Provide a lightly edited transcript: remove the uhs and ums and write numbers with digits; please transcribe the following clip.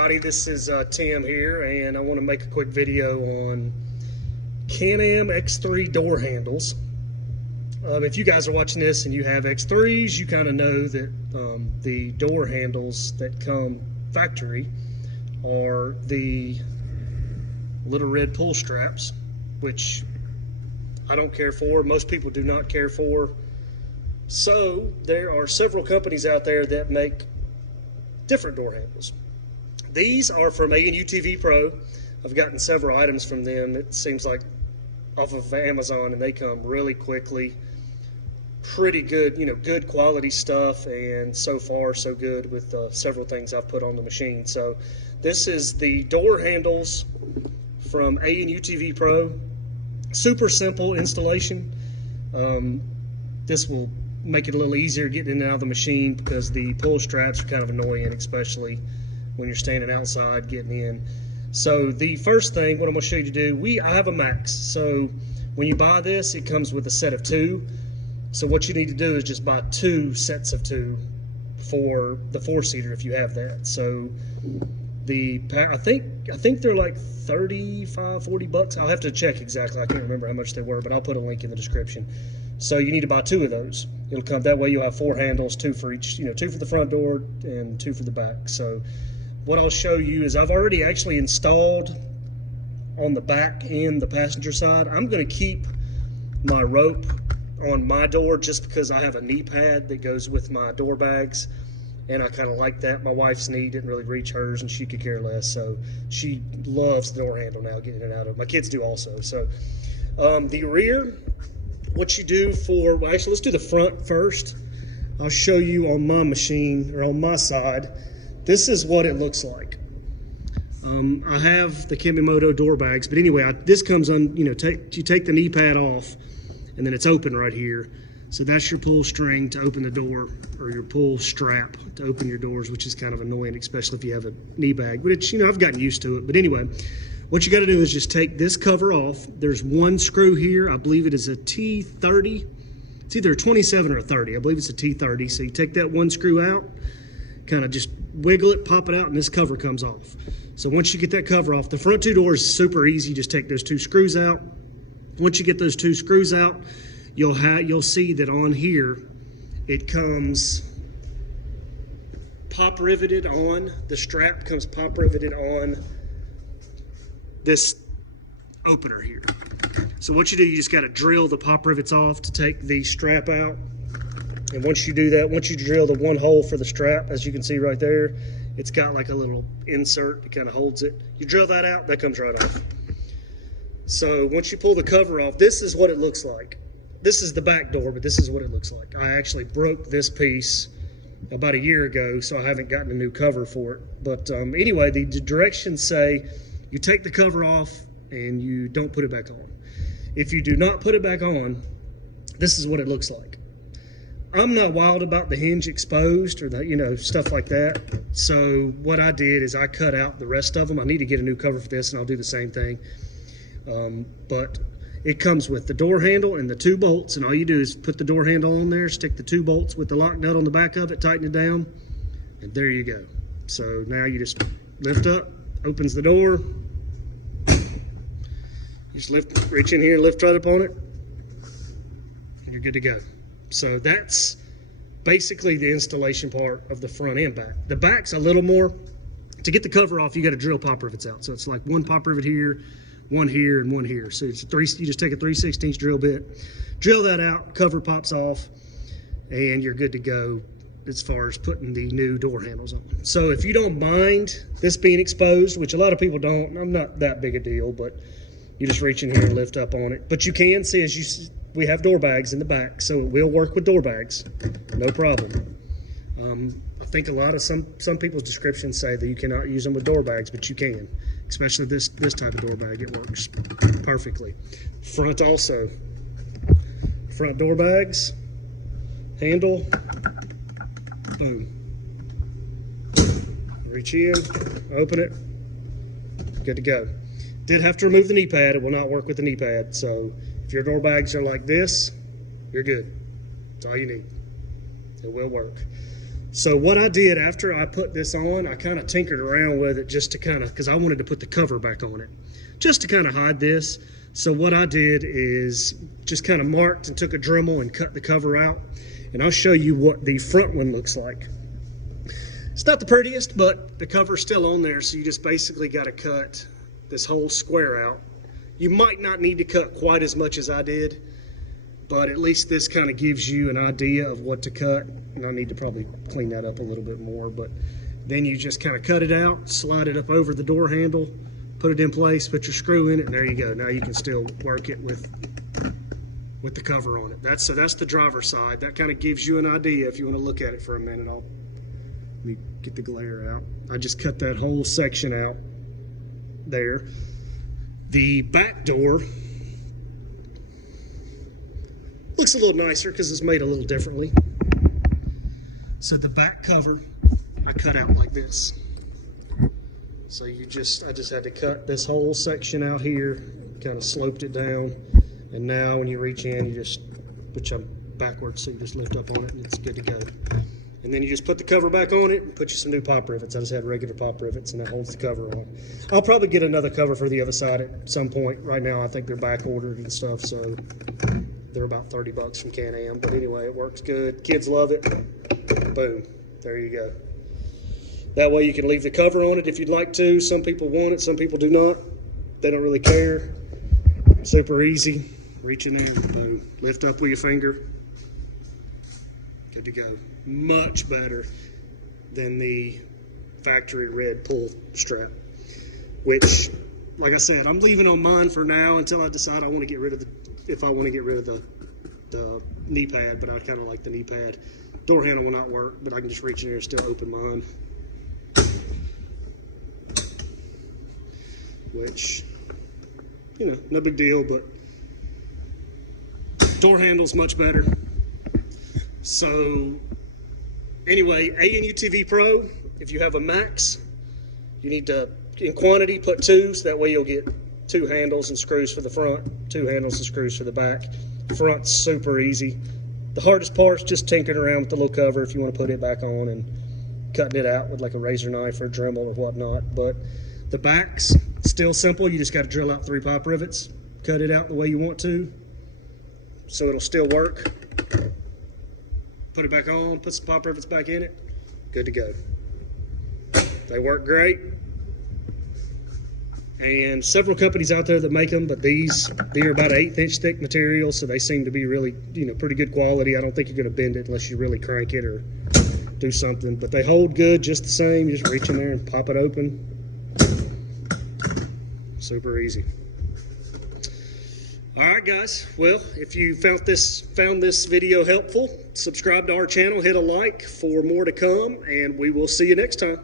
everybody, this is Tim here, and I want to make a quick video on Can-Am X3 door handles. If you guys are watching this and you have X3s, you kind of know that the door handles that come factory are the little red pull straps, which I don't care for. Most people do not care for. So there are several companies out there that make different door handles. These are from A&U TV Pro. I've gotten several items from them. It seems like off of Amazon, and they come really quickly. Pretty good, good quality stuff, and so far so good with several things I've put on the machine. So this is the door handles from A&U TV Pro. Super simple installation. This will make it a little easier getting in and out of the machine because the pull straps are kind of annoying, especially when you're standing outside getting in. So the first thing, what I'm going to show you to do, I have a Max. So when you buy this, it comes with a set of 2. So what you need to do is just buy 2 sets of 2 for the 4-seater if you have that. So I think they're like 35, 40 bucks. I'll have to check exactly. I can't remember how much they were, but I'll put a link in the description. So you need to buy 2 of those. It'll come that way. You'll have 4 handles, 2 for each, 2 for the front door and 2 for the back. So what I'll show you is I've already actually installed on the back and the passenger side. I'm going to keep my rope on my door just because I have a knee pad that goes with my door bags, and I kind of like that. My wife's knee didn't really reach hers, and she could care less, so she loves the door handle now, getting in and out of it. My kids do also. So the rear, what you do for, well, actually, let's do the front first. I'll show you on my machine, or on my side. This is what it looks like. I have the Kimimoto door bags, but anyway, this comes on, you take the knee pad off, and then it's open right here. So that's your pull string to open the door, or your pull strap to open your doors, which is kind of annoying, especially if you have a knee bag. But it's, I've gotten used to it. But anyway, what you got to do is just take this cover off. There's one screw here. I believe it is a T30. It's either a 27 or a 30. I believe it's a T30. So you take that one screw out, kind of just wiggle it, pop it out, and this cover comes off. So once you get that cover off, the front 2 doors is super easy. Just take those 2 screws out. Once you get those 2 screws out, you'll see that on here it comes pop riveted on. The strap comes pop riveted on this opener here. So what you do, you just got to drill the pop rivets off to take the strap out. And once you do that, once you drill the one hole for the strap, as you can see right there, it's got like a little insert that kind of holds it. You drill that out, that comes right off. So once you pull the cover off, this is what it looks like. This is the back door, but this is what it looks like. I actually broke this piece about a year ago, so I haven't gotten a new cover for it. But anyway, the directions say you take the cover off and you don't put it back on. If you do not put it back on, this is what it looks like. I'm not wild about the hinge exposed or the, stuff like that. So what I did is I cut out the rest of them. I need to get a new cover for this, and I'll do the same thing. But it comes with the door handle and the 2 bolts, and all you do is put the door handle on there, stick the 2 bolts with the lock nut on the back of it, tighten it down, and there you go. So now you just lift up, opens the door. You just reach in here and lift right up on it, and you're good to go. So that's basically the installation part of the front and back. The back's a little more, to get the cover off, you got to drill pop rivets out. So it's like 1 pop rivet here, 1 here, and 1 here. So it's you just take a 3/16 drill bit, drill that out, cover pops off, and you're good to go as far as putting the new door handles on. So if you don't mind this being exposed, which a lot of people don't, I'm not that big a deal, but you just reach in here and lift up on it. But you can see, we have door bags in the back, so it will work with door bags, no problem. I think a lot of some people's descriptions say that you cannot use them with door bags, but you can. Especially this type of door bag, it works perfectly. Front also. Front door bags, handle, boom. Reach in, open it, good to go. Did have to remove the knee pad. It will not work with the knee pad. So if your door bags are like this, you're good. That's all you need. It will work. So what I did after I put this on, I kind of tinkered around with it just to kind of, because I wanted to put the cover back on it, just to kind of hide this. So what I did is just kind of marked and took a Dremel and cut the cover out. And I'll show you what the front one looks like. It's not the prettiest, but the cover's still on there, so you just basically got to cut this whole square out. You might not need to cut quite as much as I did, but at least this kind of gives you an idea of what to cut. And I need to probably clean that up a little bit more, but then you just kind of cut it out, slide it up over the door handle, put it in place, put your screw in it, and there you go. Now you can still work it with the cover on it. So that's the driver's side. That kind of gives you an idea if you want to look at it for a minute. Let me get the glare out. I just cut that whole section out there. The back door looks a little nicer because it's made a little differently. So the back cover I cut out like this. So I just had to cut this whole section out here, kind of sloped it down, and now when you reach in, you just, which I'm backwards, so you just lift up on it and it's good to go. And then you just put the cover back on it and put you some new pop rivets. I just had regular pop rivets and that holds the cover on. I'll probably get another cover for the other side at some point. Right now I think they're back ordered and stuff, so they're about 30 bucks from Can-Am. But anyway, it works good. Kids love it. Boom. There you go. That way you can leave the cover on it if you'd like to. Some people want it, some people do not. They don't really care. Super easy. Reach in there and boom. Lift up with your finger. Good to go. Much better than the factory red pull strap, which, like I said, I'm leaving on mine for now until I decide I want to get rid of the knee pad, but I kind of like the knee pad. Door handle will not work, but I can just reach in there and still open mine. Which, you know, no big deal, but door handle's much better. So anyway, ANU TV Pro, if you have a Max, you need to, in quantity, put 2, so that way you'll get 2 handles and screws for the front, 2 handles and screws for the back. Front's super easy. The hardest part's just tinkering around with the little cover if you want to put it back on and cutting it out with like a razor knife or a Dremel or whatnot. But the back's still simple. You just got to drill out 3 pop rivets, cut it out the way you want to, so it'll still work. Put it back on, put some pop rivets back in it, good to go. They work great. And several companies out there that make them, but these are about an 1/8 inch thick material, so they seem to be really, pretty good quality. I don't think you're going to bend it unless you really crank it or do something, but they hold good just the same. You just reach in there and pop it open. Super easy. All right, guys. Well, if you found this video helpful, subscribe to our channel, hit a like for more to come, and we will see you next time.